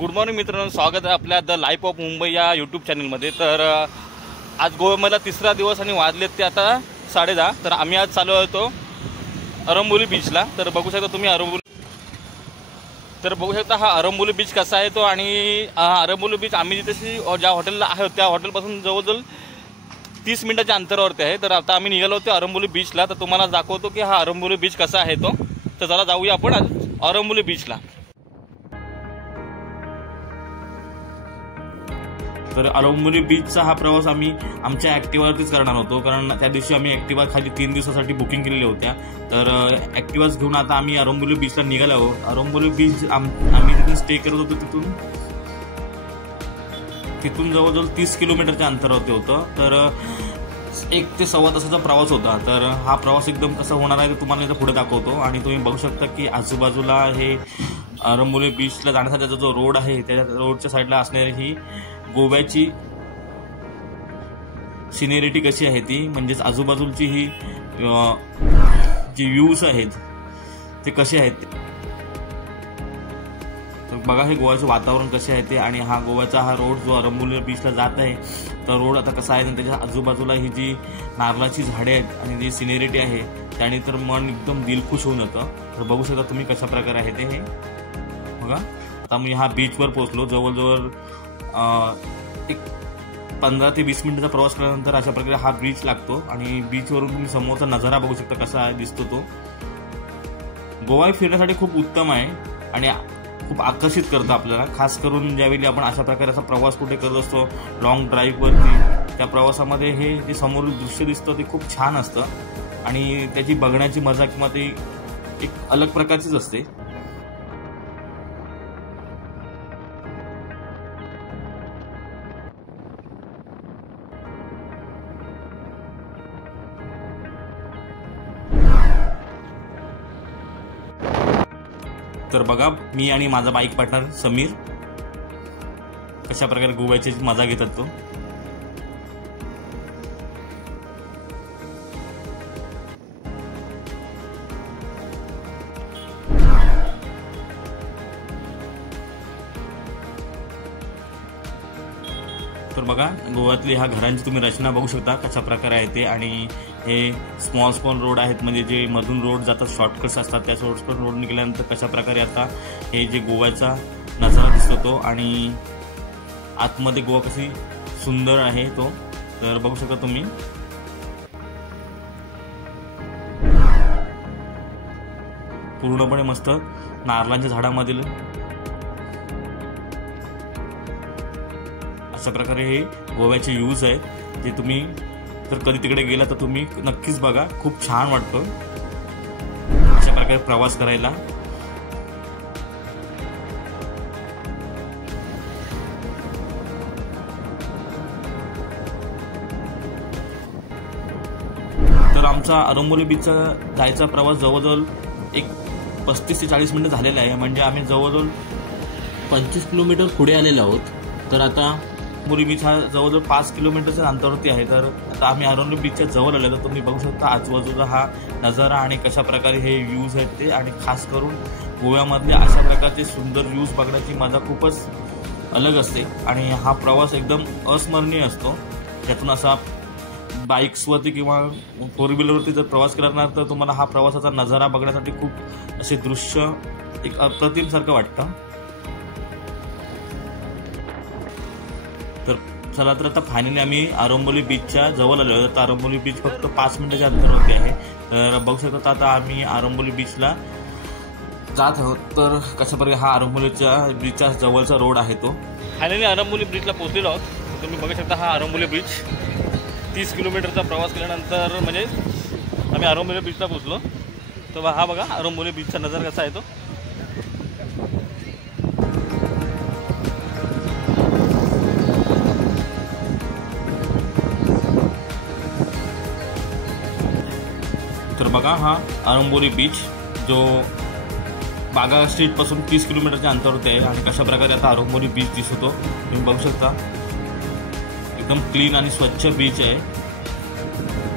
Good morning मित्रांनो, स्वागत आहे आपल्या द लाईफ ऑफ मुंबई या यूट्यूब चॅनलमध्ये। तर आज गोव्यामधला तिसरा दिवस आणि वाजलेत ते आता 10:30। तर आम्ही आज चालू होतो अरंबोली बीचला। तर बघू शकता तुम्ही हा अरंबोली बीच कसा आहे तो। आणि अरंबोली बीच आम्ही जिथे ज्या हॉटेलला आहे त्या हॉटेलपासून जवळजवळ 30 मिनिटाच्या अंतरावरती आहे। तर आता आम्ही निघालो होतो अरंबोली बीचला। तर तुम्हाला दाखवतो की हा अरंबोली बीच कसा आहे तो। तर चला जाऊया आपण अरंबोली बीचला। तर अरंबोली बीचचा हा प्रवास आम्ही आमच्या ॲक्टिवावरतीच करणार होतो, कारण त्या दिवशी आम्ही ॲक्टिवा खाली 3 दिवसासाठी बुकिंग केलेल्या होत्या। तर ॲक्टिवाच घेऊन आता आम्ही अरंबोली बीचला निघालो आहोत। अरंबोली बीच आम्ही जिथे स्टे करत होतो तिथून जवळजवळ 30 किलोमीटरच्या अंतरावरती होतं। तर 1 ते सव्वा तासाचा प्रवास होता। तर हा प्रवास एकदम कसा होणार आहे ते तुम्हाला इथं पुढे दाखवतो। आणि तुम्ही बघू शकता की आजूबाजूला हे अरंबोली बीचला जाण्यासाठी जो रोड आहे त्या रोडच्या साईडला असणारी ही गोव्याची सिनेरिटी कशी आहे ती, म्हणजेच आजूबाजूची ही जी व्ह्यूज आहेत ते कसे आहेत। तर बघा हे गोव्याचं वातावरण कसे आहे ते। आणि हा गोव्याचा हा रोड जो अरंबोली बीचला जात आहे तर रोड आता कसा आहे, त्याच्या आजूबाजूला ही जी नारळाची झाडे आहेत आणि जी सिनेरिटी आहे त्याने तर मन एकदम दिलखुश होऊन जातं। तर बघू शकता तुम्ही कशा प्रकारे आहे ते हे बघा। आता मी ह्या बीचवर पोहोचलो। जवळजवळ एक 15 ते 20 मिनिटाचा प्रवास केल्यानंतर अशा प्रकारे हा बीच लागतो। आणि बीचवरून तुम्ही समोरचा नजारा बघू शकता कसा दिसतो तो। गोवा फिरण्यासाठी खूप उत्तम आहे आणि खूप आकर्षित करतं आपल्याला, खास करून ज्यावेळी आपण अशा प्रकारचा प्रवास कुठे करत असतो लॉंग ड्राईव्हवरती। त्या प्रवासामध्ये हे जे समोरील दृश्य दिसतं ते खूप छान असतं आणि त्याची बघण्याची मजा किंवा ती एक अलग प्रकारचीच असते। तर बघा मी आणि माझा बाईक पार्टनर समीर कशा प्रकारे गोव्याची मजा घेतात तो। तर बघा गोव्यातली ह्या घरांची तुम्ही रचना बघू शकता कशा प्रकारे आहे ते। आणि हे स्मॉल रोड आहेत, म्हणजे जे मधून रोड जातात शॉर्टकट्स असतात त्या शॉर्टकट रोड निघाल्यानंतर कशा प्रकारे आता हे जे गोव्याचा नजारा दिसतो तो आणि आतमध्ये गोवा कशी सुंदर आहे तो। तर बघू शकता तुम्ही पूर्णपणे मस्त नारळांच्या झाडामधील अशा प्रकारे हे गोव्याचे व्ह्यूज आहेत जे तुम्ही तर कधी तिकडे गेला तर तुम्ही नक्कीच बघा, खूप छान वाटतं अशा प्रकारे प्रवास करायला। तर आमचा अरंबोली बीचचा जायचा प्रवास जवळजवळ एक 35 ते 40 मिनिटं झालेला आहे, म्हणजे आम्ही जवळजवळ 25 किलोमीटर पुढे आलेलो आहोत। तर आता अरंबोली बीच हा जवळजवळ 5 किलोमीटरच्या अंतरावरती आहे। तर आता आम्ही अरंबोली बीचच्या जवळ आलो तर तुम्ही बघू शकता आजूबाजूला हा नजारा आणि कशा प्रकारे हे व्ह्यूज आहेत ते। आणि खास करून गोव्यामधले अशा प्रकारचे सुंदर व्ह्यूज बघण्याची मजा खूपच अलग असते आणि हा प्रवास एकदम अस्मरणीय असतो। त्यातून असा बाईक्सवरती किंवा 4 व्हीलरवरती जर प्रवास करणार तर तुम्हाला हा प्रवासाचा नजारा बघण्यासाठी खूप असे दृश्य एक अप्रतिम सारखं वाटतं। तर चला तर आता फायनली आम्ही अरंबोली बीचच्या जवळ आलो। तर अरंबोली बीच फक्त 5 मिनिटाच्या अंतरावरती आहे। तर बघू शकता आता आम्ही अरंबोली बीचला जात आहोत। तर कशा प्रकारे हा अरंबोलीच्या बीचच्या जवळचा रोड आहे तो। फायनली अरंबोली बीचला पोहोचलेलो आहोत। तुम्ही बघू शकता हा अरंबोली बीच 30 किलोमीटरचा प्रवास केल्यानंतर म्हणजे आम्ही अरंबोली बीचला पोहोचलो। तर हा बघा अरंबोली बीचचा नजारा कसा आहे तो। तर बघा हा अरंबोली बीच जो बागा स्ट्रीटपासून 30 किलोमीटरच्या अंतरावरती आहे आणि कशा प्रकारे आता अरंबोली बीच दिसतो तुम्ही बघू शकता। एकदम क्लीन आणि स्वच्छ बीच आहे।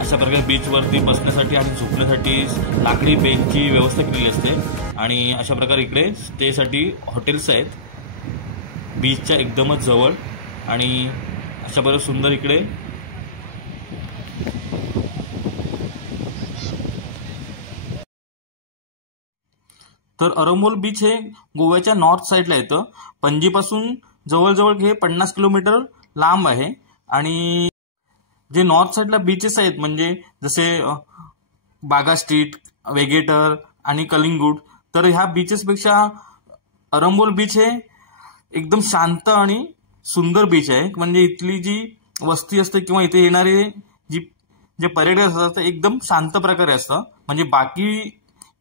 अशा प्रकारे बीचवरती बसण्यासाठी आणि झोपण्यासाठी लाकडी बेंचची व्यवस्था केलेली असते आणि अशा प्रकारे इकडे स्टेसाठी हॉटेल्स आहेत। बीचच्या एकदमच जवळ आणि अशा प्रकारे सुंदर इकडे तर अरंबोल बीच हे गोव्याच्या नॉर्थ साईडला येतं. पणजीपासून जवळजवळ हे 50 किलोमीटर लांब आहे. आणि जे नॉर्थ साईडला बीचेस आहेत म्हणजे जसे बागा स्ट्रीट, वेगेटर आणि कलिंगूट, तर ह्या बीचेसपेक्षा अरंबोल बीच हे एकदम शांत आणि सुंदर बीच आहे. म्हणजे इथली जी वस्ती असते किंवा इथे येणारे जे पर्यटक असतात ते एकदम शांत प्रकारे असतं. म्हणजे बाकी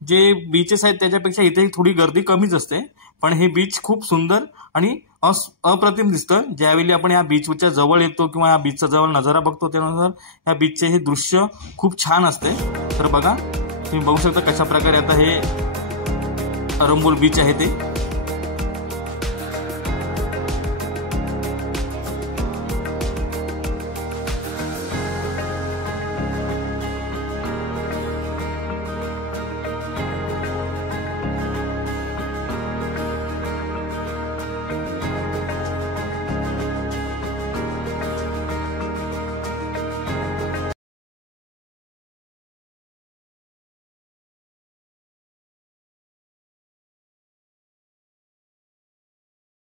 जे बीचेस आहेत त्याच्यापेक्षा इथे थोडी गर्दी कमीच असते. पण हे बीच खूप सुंदर आणि अप्रतिम दिसतं. ज्यावेळी आपण या बीचच्या जवळ येतो किंवा या बीचचा जवळ नजारा बघतो त्यानुसार या बीचचे हे दृश्य खूप छान असते. तर बघा, तुम्ही बघू शकता कशा प्रकारे आता हे अरंबोल बीच आहे ते.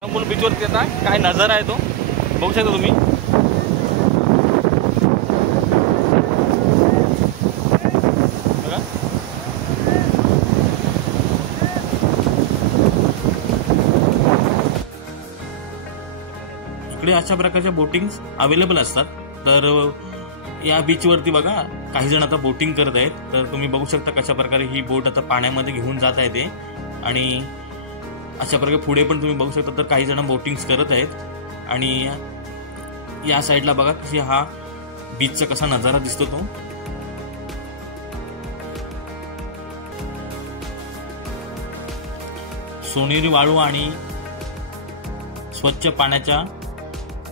अरंबोल बीचवरती आता काय नजारा आहे तो बघू शकता तुम्ही. बघा, इकडे अशा प्रकारच्या बोटिंग्स अवेलेबल असतात. तर या बीचवरती बघा काही जण आता बोटिंग करत आहेत. तर तुम्ही बघू शकता कशा प्रकारे ही बोट आता पाण्यामध्ये घेऊन जात आहे ते. आणि अशा प्रकारे पुढे पण तुम्ही बघू शकता तर काही जण बोटिंग्स करत आहेत. आणि या साईडला बघा कशी हा बीचचा कसा नजारा दिसतो तो. सोनेरी वाळू आणि स्वच्छ पाण्याच्या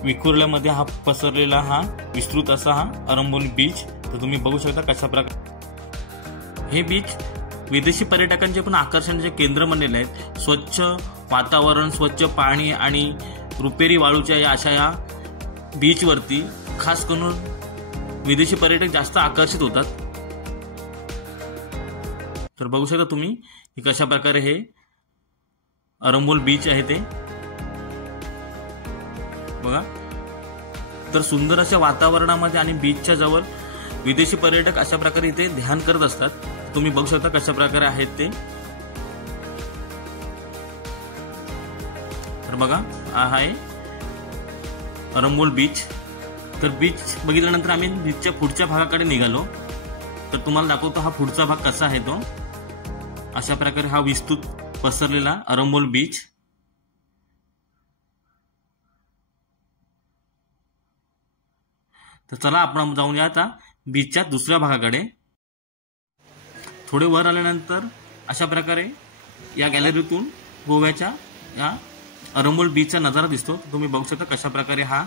विखुरल्यामध्ये हा पसरलेला हा विस्तृत असा हा अरंबोल बीच. तर तुम्ही बघू शकता कशा प्रकारे हे बीच विदेशी पर्यटकांचे पण आकर्षणाचे केंद्र बनलेले आहेत. स्वच्छ वातावरण, स्वच्छ पाणी आणि रुपेरी वाळूच्या या अशा या बीचवरती खास करून विदेशी पर्यटक जास्त आकर्षित होतात. तर बघू शकता तुम्ही की कशा प्रकारे हे अरंबोल बीच आहे ते. बघा, तर सुंदर अशा वातावरणामध्ये आणि बीचच्या जवळ विदेशी पर्यटक अशा प्रकारे इथे ध्यान करत असतात. तुम्ही बघू शकता कशा प्रकारे आहेत ते. तर बघा, हा आहे अरंबोल बीच. तर बीच बघितल्यानंतर आम्ही बीचच्या पुढच्या भागाकडे निघालो. तर तुम्हाला दाखवतो हा पुढचा भाग कसा आहे तो. अशा प्रकारे हा विस्तृत पसरलेला अरंबोल बीच. तर चला आपण जाऊया आता बीचच्या दुसऱ्या भागाकडे. थोडे वर आल्यानंतर अशा प्रकारे या गॅलरीतून गोव्याच्या या अरंबोल बीचचा नजारा दिसतो. तुम्ही बघू शकता कशा प्रकारे हा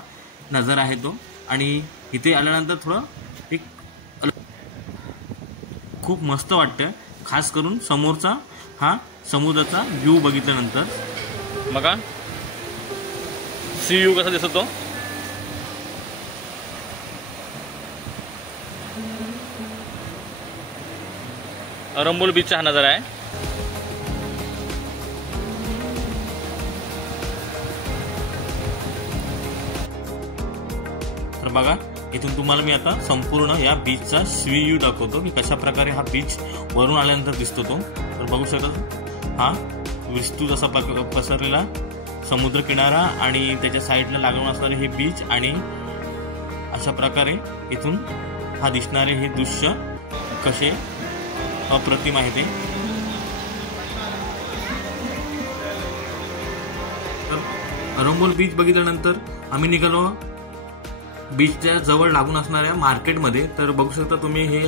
नजारा आहे तो. आणि इथे आल्यानंतर थोडं एक खूप मस्त वाटतं, खास करून समोरचा हा समुद्राचा व्ह्यू बघितल्यानंतर. बघा सी व्ह्यू कसा दिसतो. अरंबोल बीचचा हा नजारा आहे. तर बघा, इथून तुम्हाला मी आता संपूर्ण या बीचचा सी व्ह्यू दाखवतो की कशा प्रकारे हा बीच वरून आल्यानंतर दिसतो तो. तर बघू शकता हा विस्तृत असा पसरलेला समुद्र किनारा आणि त्याच्या साईडला लागून असणारे हे बीच आणि अशा प्रकारे इथून हा दिसणारे हे दृश्य कसे अप्रतिम आहे ते. तर अरंबोल बीच बघितल्यानंतर आम्ही निघालो बीचच्या जवळ लागून असणाऱ्या मार्केटमध्ये. तर बघू शकता तुम्ही हे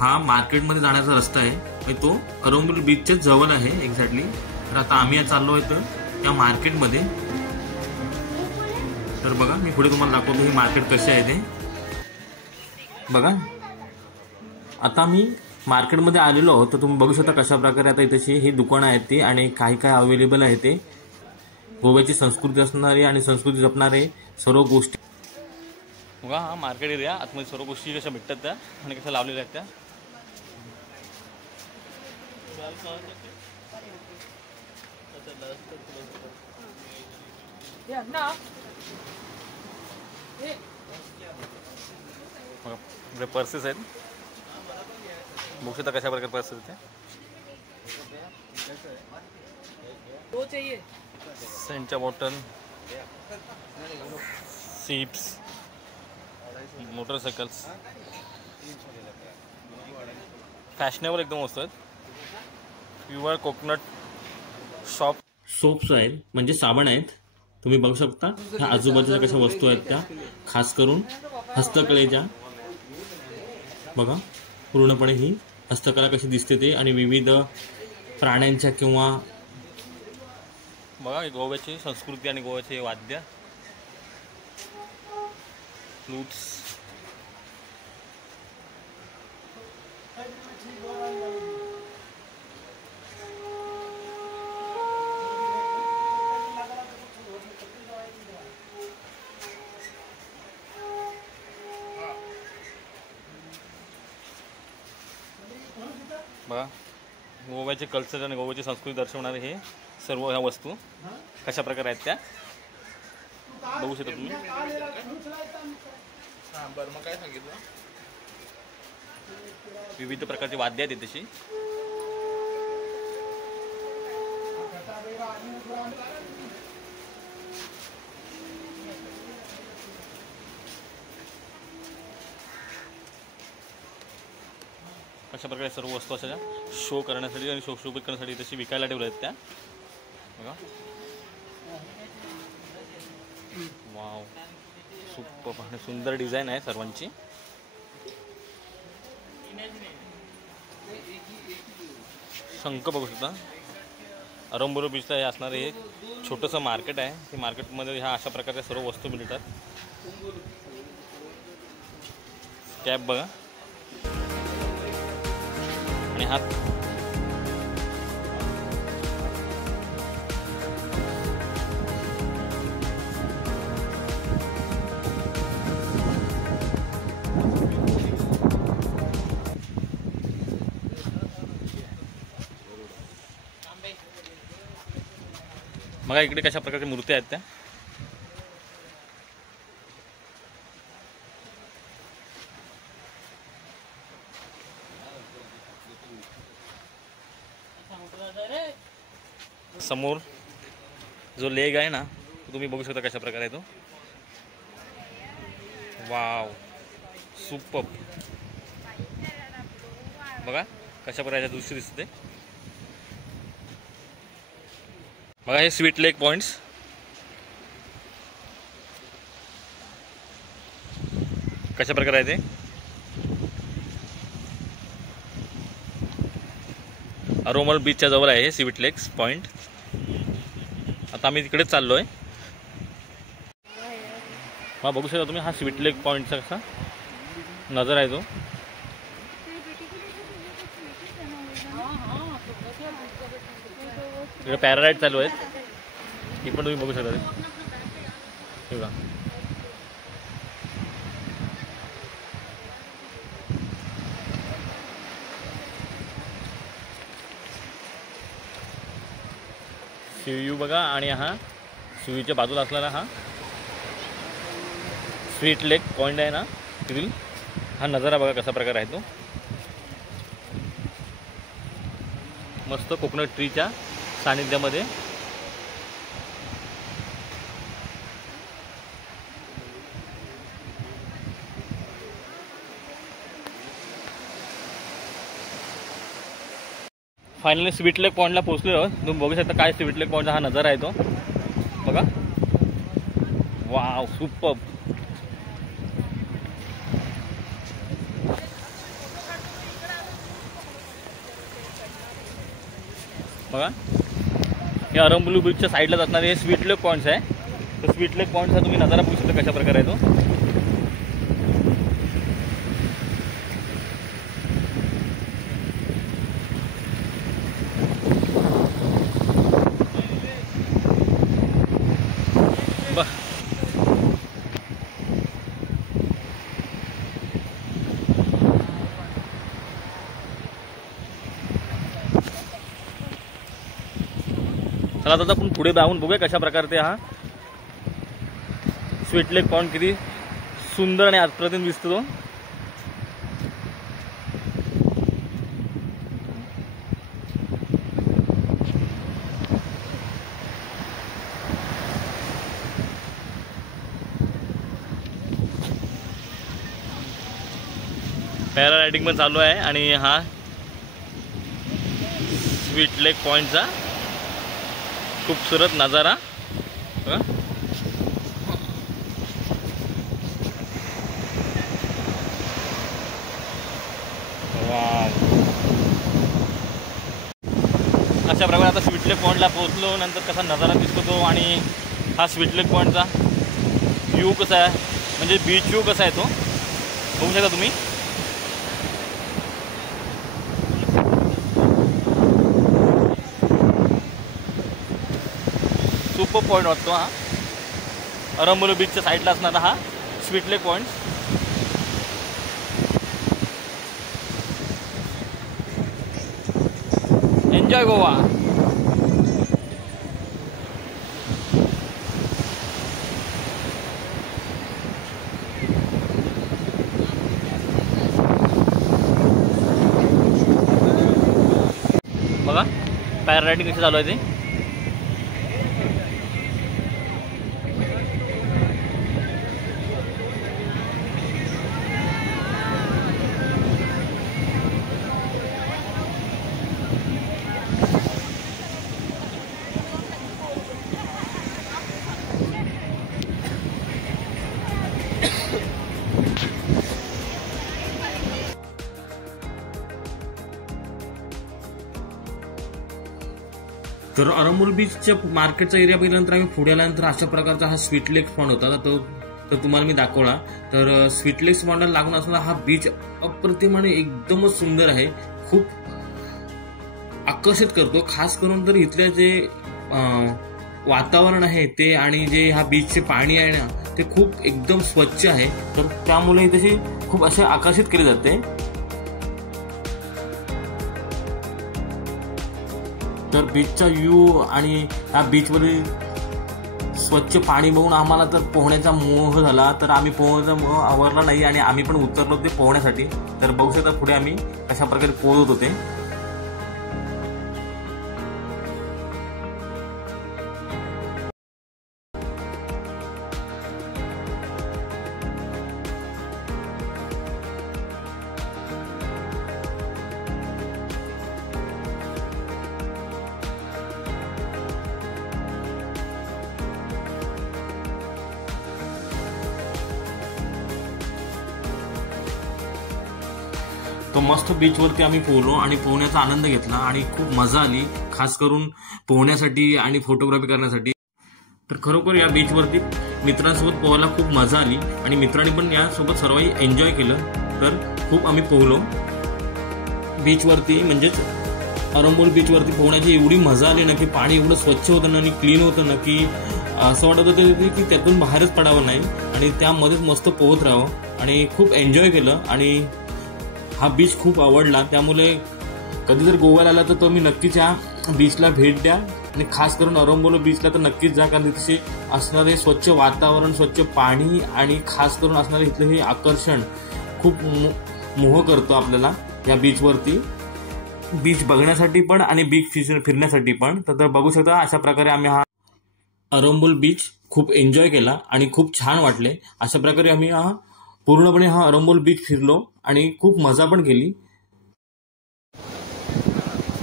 हा मार्केटमध्ये जाण्याचा रस्ता आहे. तो अरंबोल बीचच्या जवळ आहे एक्झॅक्टली. तर आता आम्ही चाललो आहे तर त्या मार्केटमध्ये. तर बघा मी पुढे तुम्हाला दाखवतो हे मार्केट कसे आहे ते. बघा आता मी मार्केटमध्ये आलेलो आहोत. तर तुम्ही बघू शकता कशा प्रकारे आता इथे ही दुकानं आहेत ती आणि काय काय अवेलेबल आहे ते. गोव्याची संस्कृती असणारे आणि संस्कृती जपणारे सर्व गोष्टी बघा. हा मार्केट एरिया, आतमध्ये सर्व गोष्टी कशा भेटतात त्या आणि कशा लावलेल्या आहेत त्या. बघा पर्सेस आहेत, बघू शकता कशा प्रकारे पर्सेस आहेत. सेंटच्या बॉटल, सिप्स, मोटरसायकल्स, फॅशनेबल एकदम वस्तू आहेत. Pure coconut shop. सोप्स आहेत म्हणजे साबण आहेत, तुम्ही बघू शकता. ह्या आजूबाजूच्या कशा वस्तू आहेत त्या, खास करून हस्तकलेच्या. बघा पूर्णपणे ही हस्तकला कशी दिसते ते, आणि विविध प्राण्यांच्या किंवा बघा गोव्याची संस्कृती आणि गोव्याचे वाद्य, फ्लूट्स. बघा गोव्याचे कल्चर आणि गोव्याची संस्कृती दर्शवणारे हे सर्व ह्या वस्तू कशा प्रकारे आहेत त्या बघू शकता तुम्ही. बरं मग काय सांगितलं, विविध प्रकारची वाद्य आहेत तशी. अशा प्रकारे सर्व वस्तू अशा शो करण्यासाठी आणि शोभित करण्यासाठी तशी विकायला ठेवल्या आहेत त्या. बघा वाव, सुपर आणि सुंदर डिझाईन आहे सर्वांची. शंख बघू शकता. अरंबोलो बीचला हे असणारे हे छोटंसं मार्केट आहे. हे मार्केटमध्ये ह्या अशा प्रकारच्या सर्व वस्तू मिळतात. कॅप बघा, आणि हा बघा इकडे कशा प्रकारच्या मूर्त्या आहेत त्या. समोर जो लेग आहे ना तो तुम्ही बघू शकता कशा प्रकारे आहे तो. Wow, super. बघा कशा प्रकारच्या दृश्य दिसते. बघा हे स्वीट लेक पॉइंट्स. कशा प्रकारे आहे ते. अरोमल बीचच्या जवळ आहे हे स्वीट लेक्स पॉइंट. आता आम्ही तिकडेच चाललो आहे. हा बघू शकता तुम्ही, हा स्वीट लेक पॉइंटचा कसा नजर आहे तो. इकडे पॅराराईड चालू आहेत, ही पण तुम्ही बघू शकता ते. बघा शिवयू बघा, आणि हा शिवयूच्या बाजूला असलेला हा स्वीट लेक पॉइंट आहे ना, तिथील हा नजारा बघा कसा प्रकार आहे तो. मस्त कोकोनट ट्रीच्या सानिध्यामध्ये. फायनली स्वीट लेक पॉइंटला पोहोचलेलो. तुम्ही बघू शकता काय स्वीट लेक पॉइंटचा हा नजारा आहे तो. बघा वाव, सुपर. बघा हे अरंबोलो बीचच्या साईडलाच असणारे हे स्वीट लेक पॉइंट्स आहे. तर स्वीट लेक पॉइंटचा तुम्ही नजारा बघू शकता कशा प्रकारे आहे तो. चला आता आपण पुढे जाऊन बघूया कशा प्रकारचे हा स्वीट लेक पॉइंट किती सुंदर आणि अप्रतिम दिसतो तो. पॅराग्लायडिंग पण चालू आहे आणि हा स्वीट लेक पॉइंटचा खूबसूरत नजारा. अशा प्रकारे आता स्वीट लेक पॉइंटला पोहोचलो. नंतर कसा नजारा दिसतो तो आणि हा स्वीट लेक पॉइंटचा व्ह्यू कसा आहे म्हणजे बीच व्ह्यू कसा आहे तो बघू शकता तुम्ही. सुपर पॉइंट वाटतो हा अरंबोली बीचच्या साईडला असणारा हा स्वीट लेक पॉइंट. एन्जॉय गोवा. बघा पॅराग्लायडिंग कशी चालू आहे ते. तर अरंबोली बीचच्या मार्केटचा एरिया बघितल्यानंतर आम्ही पुढे आल्यानंतर अशा प्रकारचा हा स्वीट लेक स्पॉट होता तो तुम्हाला मी दाखवला. तर स्वीट लेक स्पॉटला लागून असलेला हा बीच अप्रतिम आणि एकदमच सुंदर आहे. खूप आकर्षित करतो. खास करून तर इथले जे वातावरण आहे ते आणि जे हा बीचचे पाणी आहे ना ते खूप एकदम स्वच्छ आहे. तर त्यामुळे त्याची खूप असे आकर्षित केले जाते. तर बीचचा व्ह्यू आणि या बीचवरील स्वच्छ पाणी बघून आम्हाला तर पोहण्याचा मोह झाला. तर आम्ही पोहण्याचा मोह आवरला नाही आणि आम्ही पण उतरलो ते पोहण्यासाठी. तर बघू शकता पुढे आम्ही कशा प्रकारे पोहत होते. तो मस्त बीचवरती आम्ही पोहलो आणि पोहण्याचा आनंद घेतला आणि खूप मजा आली. खास करून पोहण्यासाठी आणि फोटोग्राफी करण्यासाठी. तर खरोखर या बीचवरती मित्रांसोबत पोहायला खूप मजा आली आणि मित्रांनी पण यासोबत सर्वही एन्जॉय केलं. तर खूप आम्ही पोहलो बीचवरती. म्हणजेच अरंबोली बीचवरती पोहण्याची एवढी मजा आली ना की पाणी एवढं स्वच्छ होतं ना आणि क्लीन होतं ना की असं वाटत होतं की त्यातून बाहेरच पडावं नाही आणि त्यामध्येच मस्त पोहत राहावं आणि खूप एन्जॉय केलं. आणि हा बीच खूप आवडला. त्यामुळे कधी जर गोव्याला आला तर तुम्ही नक्कीच या बीचला भेट द्या आणि खास करून अरंबोली बीचला तर नक्कीच जा. कारण तिथे असणारे स्वच्छ वातावरण, स्वच्छ पाणी आणि खास करून असणारे इथलं हे आकर्षण खूप मोह करतो आपल्याला या बीचवरती. बीच बघण्यासाठी पण आणि बीच फिरण्यासाठी पण. तर बघू शकता अशा प्रकारे आम्ही हा अरंबोली बीच खूप एन्जॉय केला आणि खूप छान वाटले. अशा प्रकारे आम्ही पूर्णपणे हा अरंबोली बीच फिरलो आणि खूप मजा पण केली.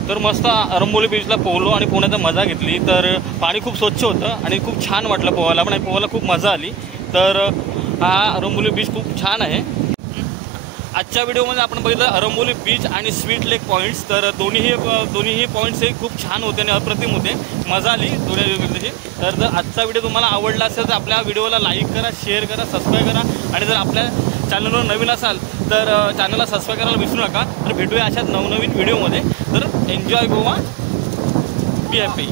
तर मस्त अरंबोली बीचला पोहलो आणि पोहण्याची मजा घेतली. तर पाणी खूप स्वच्छ होतं आणि खूप छान वाटलं पोहायला पण आणि पोहायला खूप मजा आली. तर हा अरंबोली बीच खूप छान आहे. आजच्या व्हिडिओमध्ये आपण बघितलं अरंबोली बीच आणि स्वीट लेक पॉईंट्स. तर दोन्ही पॉईंट्स हे खूप छान होते आणि अप्रतिम होते. मजा आली दोन्ही. तर जर आजचा व्हिडिओ तुम्हाला आवडला असेल तर आपल्या व्हिडिओला लाईक करा, शेअर करा, सबस्क्राईब करा आणि जर आपल्या चॅनलवर नवीन असाल तर चॅनलला सबस्क्राईब करायला विसरू नका. तर भेटूया अशाच नवनवीन व्हिडिओमध्ये. तर एन्जॉय गोवा, बी हॅपी.